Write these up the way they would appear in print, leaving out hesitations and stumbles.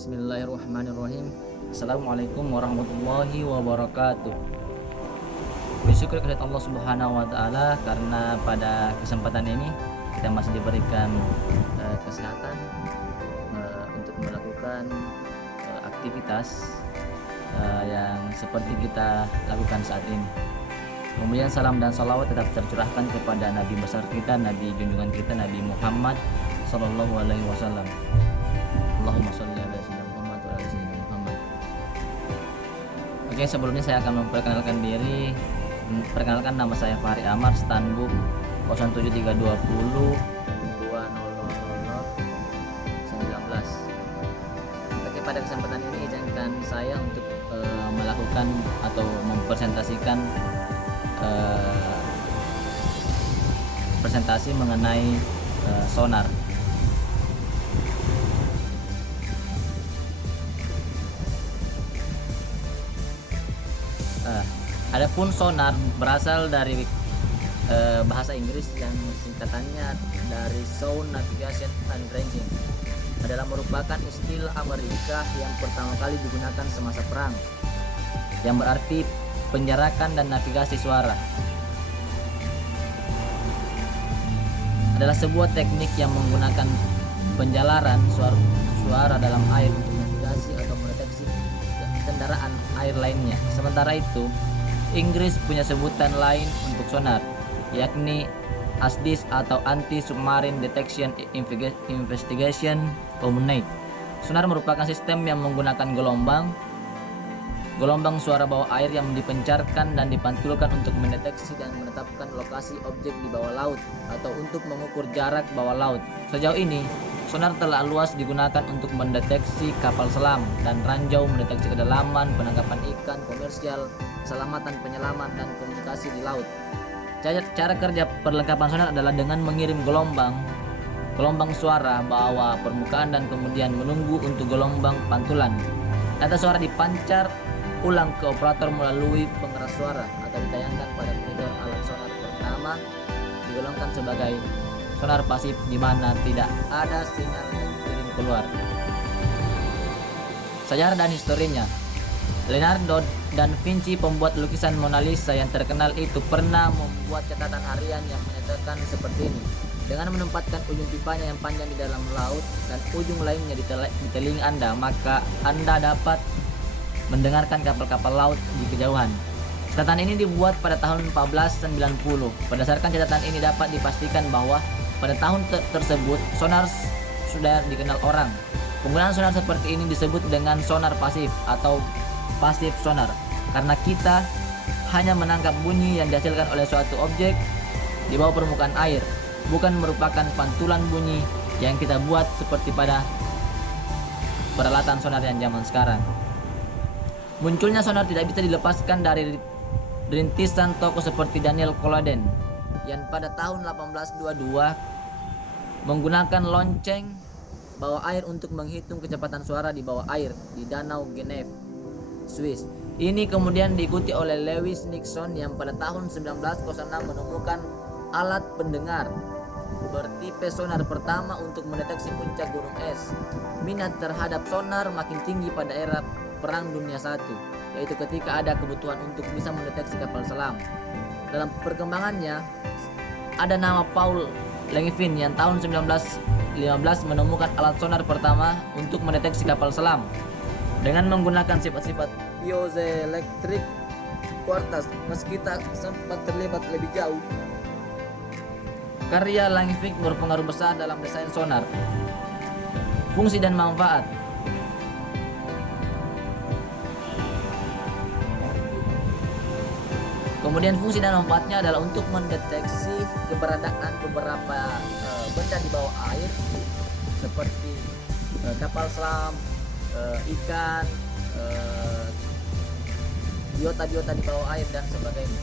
Bismillahirrahmanirrahim. Assalamualaikum warahmatullahi wabarakatuh. Bersyukur kepada Allah Subhanahu wa taala karena pada kesempatan ini kita masih diberikan kesehatan untuk melakukan aktivitas yang seperti kita lakukan saat ini. Kemudian salam dan salawat tetap tercurahkan kepada Nabi besar kita, Nabi junjungan kita, Nabi Muhammad Sallallahu Alaihi Wasallam. Allahumma sholli ala sayyidina Muhammad wa ala sayyidina Muhammad. Oke, sebelumnya saya akan memperkenalkan diri. Perkenalkan, nama saya Fahri Amar, Stanbook 07320 2000 19. Oke, pada kesempatan ini izinkan saya untuk melakukan atau mempresentasikan presentasi mengenai sonar. Adapun sonar berasal dari bahasa Inggris yang singkatannya dari Sound Navigation and Ranging, adalah merupakan istilah Amerika yang pertama kali digunakan semasa perang, yang berarti penjarakan dan navigasi suara. Adalah sebuah teknik yang menggunakan penjalaran suara dalam air untuk navigasi atau mendeteksi kendaraan air lainnya. Sementara itu, Inggris punya sebutan lain untuk sonar, yakni ASDIS atau Anti-Submarine Detection Investigation Unit. Sonar merupakan sistem yang menggunakan gelombang suara bawah air yang dipencarkan dan dipantulkan untuk mendeteksi dan menetapkan lokasi objek di bawah laut atau untuk mengukur jarak bawah laut. Sejauh ini, sonar telah luas digunakan untuk mendeteksi kapal selam dan ranjau, mendeteksi kedalaman, penangkapan ikan komersial, keselamatan penyelaman, dan komunikasi di laut. Cara kerja perlengkapan sonar adalah dengan mengirim gelombang suara bawah permukaan dan kemudian menunggu untuk gelombang pantulan. Data suara dipancar ulang ke operator melalui pengeras suara atau ditayangkan pada monitor. Alat sonar pertama digolongkan sebagai sonar pasif, di mana tidak ada sinyal yang dikirim keluar. Sejarah dan historinya. Leonardo da Vinci, pembuat lukisan Mona Lisa yang terkenal itu, pernah membuat catatan harian yang menyatakan seperti ini: dengan menempatkan ujung pipanya yang panjang di dalam laut dan ujung lainnya di telinga Anda, maka Anda dapat mendengarkan kapal-kapal laut di kejauhan. Catatan ini dibuat pada tahun 1490. Berdasarkan catatan ini dapat dipastikan bahwa pada tahun tersebut sonar sudah dikenal orang. Penggunaan sonar seperti ini disebut dengan sonar pasif atau pasif sonar, karena kita hanya menangkap bunyi yang dihasilkan oleh suatu objek di bawah permukaan air, bukan merupakan pantulan bunyi yang kita buat seperti pada peralatan sonar yang zaman sekarang. Munculnya sonar tidak bisa dilepaskan dari rintisan tokoh seperti Daniel Colladine yang pada tahun 1822 menggunakan lonceng bawah air untuk menghitung kecepatan suara di bawah air di Danau Genève, Swiss. Ini kemudian diikuti oleh Lewis Nixon yang pada tahun 1906 menemukan alat pendengar bertipe sonar pertama untuk mendeteksi puncak gunung es. Minat terhadap sonar makin tinggi pada era Perang Dunia I, yaitu ketika ada kebutuhan untuk bisa mendeteksi kapal selam. Dalam perkembangannya, ada nama Paul Langevin yang tahun 1915 menemukan alat sonar pertama untuk mendeteksi kapal selam dengan menggunakan sifat-sifat piezoelectric quartz. Meski tak sempat terlibat lebih jauh, karya Langevin berpengaruh besar dalam desain sonar. Fungsi dan manfaat. Kemudian fungsi dan manfaatnya adalah untuk mendeteksi keberadaan beberapa benda di bawah air seperti kapal selam, ikan, biota-biota di bawah air dan sebagainya.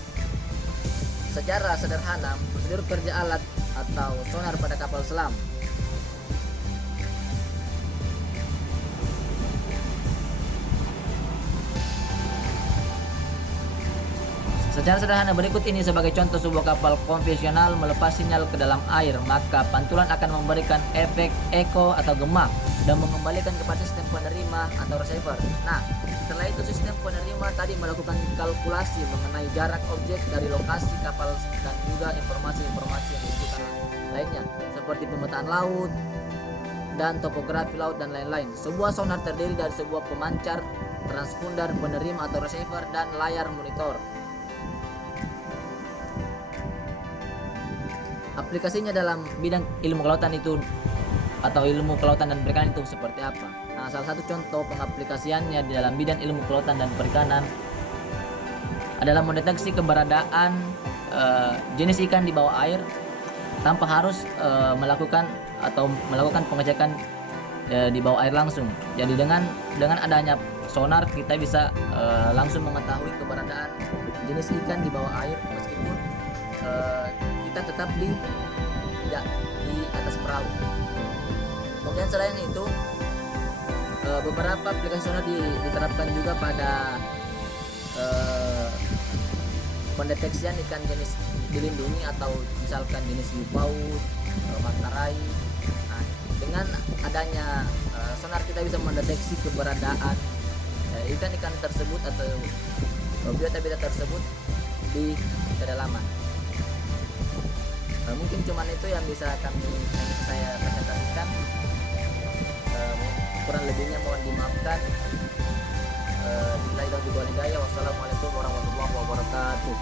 Secara sederhana, prosedur kerja alat atau sonar pada kapal selam. Secara sederhana berikut ini sebagai contoh sebuah kapal konvensional melepas sinyal ke dalam air, maka pantulan akan memberikan efek eko atau gemak dan mengembalikan kepada sistem penerima atau receiver. Nah, setelah itu sistem penerima tadi melakukan kalkulasi mengenai jarak objek dari lokasi kapal dan juga informasi-informasi yang dibutuhkan lainnya seperti pemetaan laut dan topografi laut dan lain-lain. Sebuah sonar terdiri dari sebuah pemancar, transponder, penerima atau receiver, dan layar monitor. Aplikasinya dalam bidang ilmu kelautan itu atau ilmu kelautan dan perikanan itu seperti apa? Nah, salah satu contoh pengaplikasiannya di dalam bidang ilmu kelautan dan perikanan adalah mendeteksi keberadaan jenis ikan di bawah air tanpa harus melakukan pengecekan di bawah air langsung. Jadi dengan adanya sonar kita bisa langsung mengetahui keberadaan jenis ikan di bawah air meskipun kita tetap tidak di atas perahu. Kemudian selain itu beberapa aplikasi sonar diterapkan juga pada pendeteksian ikan jenis dilindungi atau misalkan jenis hiu paus, mata rai. Nah, dengan adanya sonar kita bisa mendeteksi keberadaan ikan-ikan tersebut atau biota-biota tersebut di kedalaman. Mungkin cuman itu yang bisa saya presentasikan. Kurang lebihnya mohon dimaafkan. Wassalamualaikum warahmatullahi wabarakatuh.